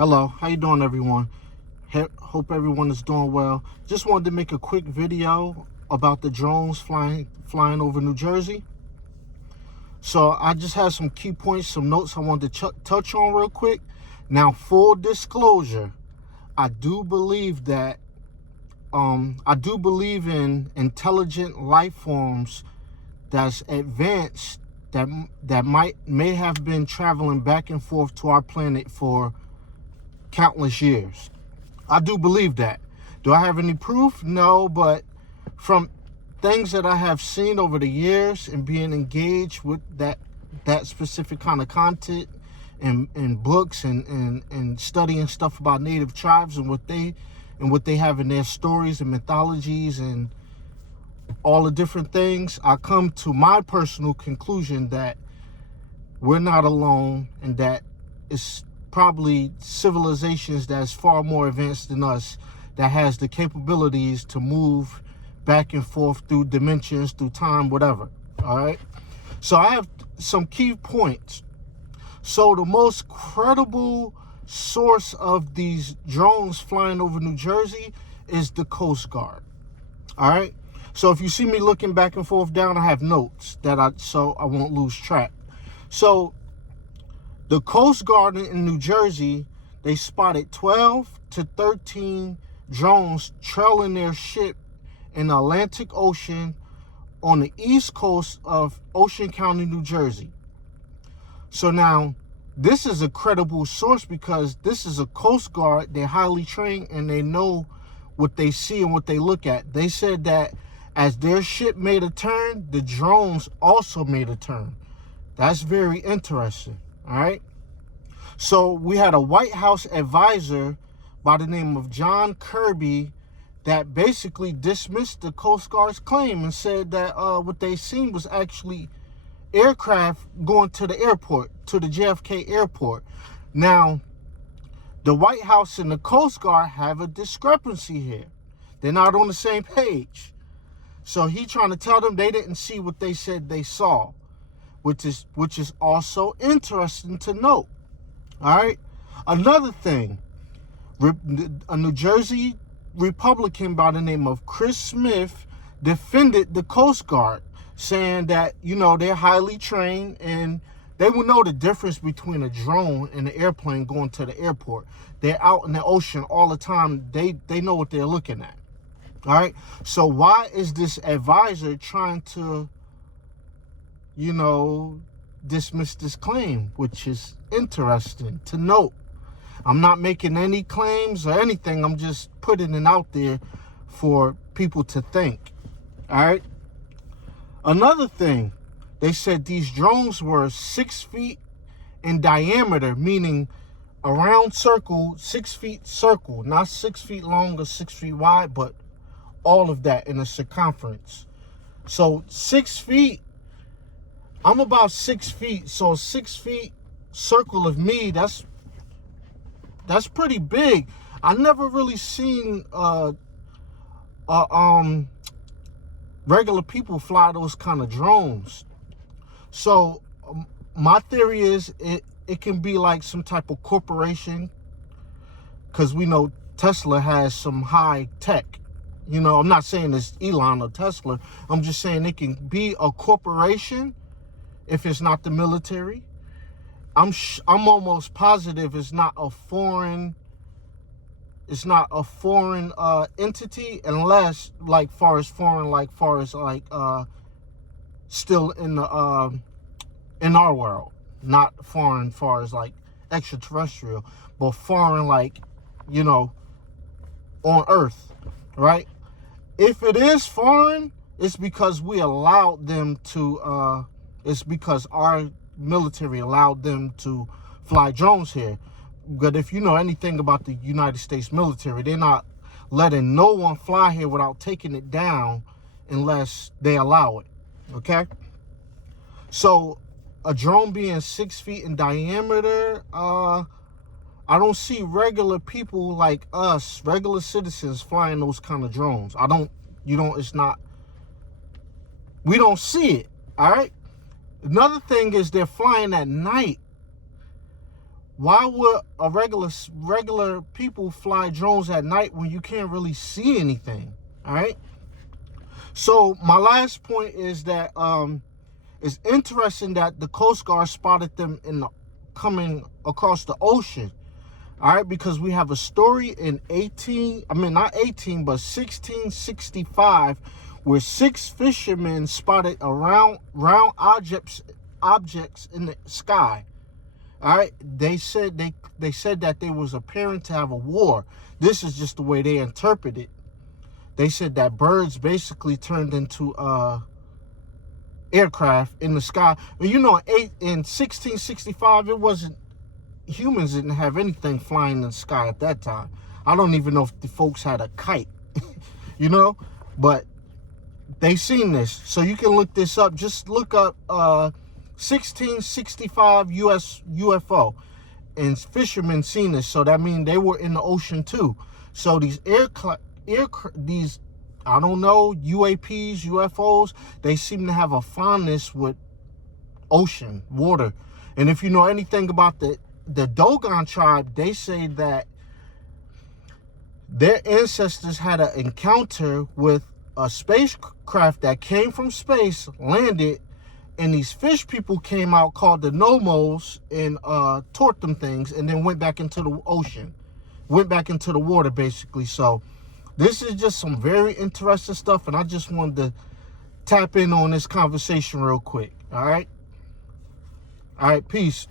Hello, how you doing, everyone? Hope everyone is doing well. Just wanted to make a quick video about the drones flying over New Jersey. So I just have some key points, some notes I wanted to touch on real quick. Now, full disclosure, I do believe that I do believe in intelligent life forms that's advanced that may have been traveling back and forth to our planet for countless years. I do believe that. Do I have any proof? No, but from things that I have seen over the years and being engaged with that specific kind of content and books and studying stuff about native tribes and what they have in their stories and mythologies and all the different things, I come to my personal conclusion that we're not alone and that it's probably civilizations that's far more advanced than us that has the capabilities to move back and forth through dimensions, through time, whatever. All right. So I have some key points. So the most credible source of these drones flying over New Jersey is the Coast Guard. All right. So if you see me looking back and forth down, I have notes so I won't lose track. So the Coast Guard in New Jersey, they spotted 12 to 13 drones trailing their ship in the Atlantic Ocean on the east coast of Ocean County, New Jersey. So now, this is a credible source because this is a Coast Guard. They're highly trained and they know what they see and what they look at. They said that as their ship made a turn, the drones also made a turn. That's very interesting. All right. So we had a White House advisor by the name of John Kirby that basically dismissed the Coast Guard's claim and said that what they seen was actually aircraft going to the airport, to the JFK airport. Now, the White House and the Coast Guard have a discrepancy here. They're not on the same page. So he trying to tell them they didn't see what they said they saw, which is also interesting to note. All right. Another thing, a New Jersey Republican by the name of Chris Smith defended the Coast Guard, saying that, they're highly trained and they will know the difference between a drone and an airplane going to the airport. They're out in the ocean all the time. They know what they're looking at. All right. So why is this advisor trying to, dismiss this claim, which is interesting to note? I'm not making any claims or anything. I'm just putting it out there for people to think. All right. Another thing, they said these drones were 6 feet in diameter, meaning a round circle, 6 feet circle, not 6 feet long or 6 feet wide, but all of that in a circumference. So 6 feet, I'm about 6 feet. So 6 feet circle of me, that's pretty big. I never really seen regular people fly those kind of drones. So my theory is it can be like some type of corporation, because we know Tesla has some high tech. I'm not saying it's Elon or Tesla. I'm just saying it can be a corporation if it's not the military. I'm almost positive it's not a foreign entity, unless far as still in the in our world, not foreign far as like extraterrestrial, but foreign on Earth, right? If it is foreign, it's because we allowed them to it's because our military allowed them to fly drones here. But if you know anything about the United States military, they're not letting no one fly here without taking it down unless they allow it. Okay. So a drone being 6 feet in diameter, I don't see regular people like us, regular citizens, flying those kind of drones. We don't see it. All right. Another thing is they're flying at night. why would a regular people fly drones at night when you can't really see anything? All right. So my last point is that it's interesting that the Coast Guard spotted them coming across the ocean. All right, because we have a story in 1665, where 6 fishermen spotted round objects in the sky. All right, they said that they was appearing to have a war. This is just the way they interpret it. They said that birds basically turned into aircraft in the sky. And in 1665, it wasn't, humans didn't have anything flying in the sky at that time. I don't even know if the folks had a kite, but they seen this. So you can look this up. Just look up 1665 US UFO, and fishermen seen this. So that means they were in the ocean too. So these these, I don't know, UAPs, UFOs, they seem to have a fondness with ocean, water. And if you know anything about the Dogon tribe, they say that their ancestors had an encounter with a spacecraft that came from space, landed, and these fish people came out called the Nomos and taught them things, and then went back into the ocean, went back into the water basically. So this is just some very interesting stuff, and I just wanted to tap in on this conversation real quick. All right, peace.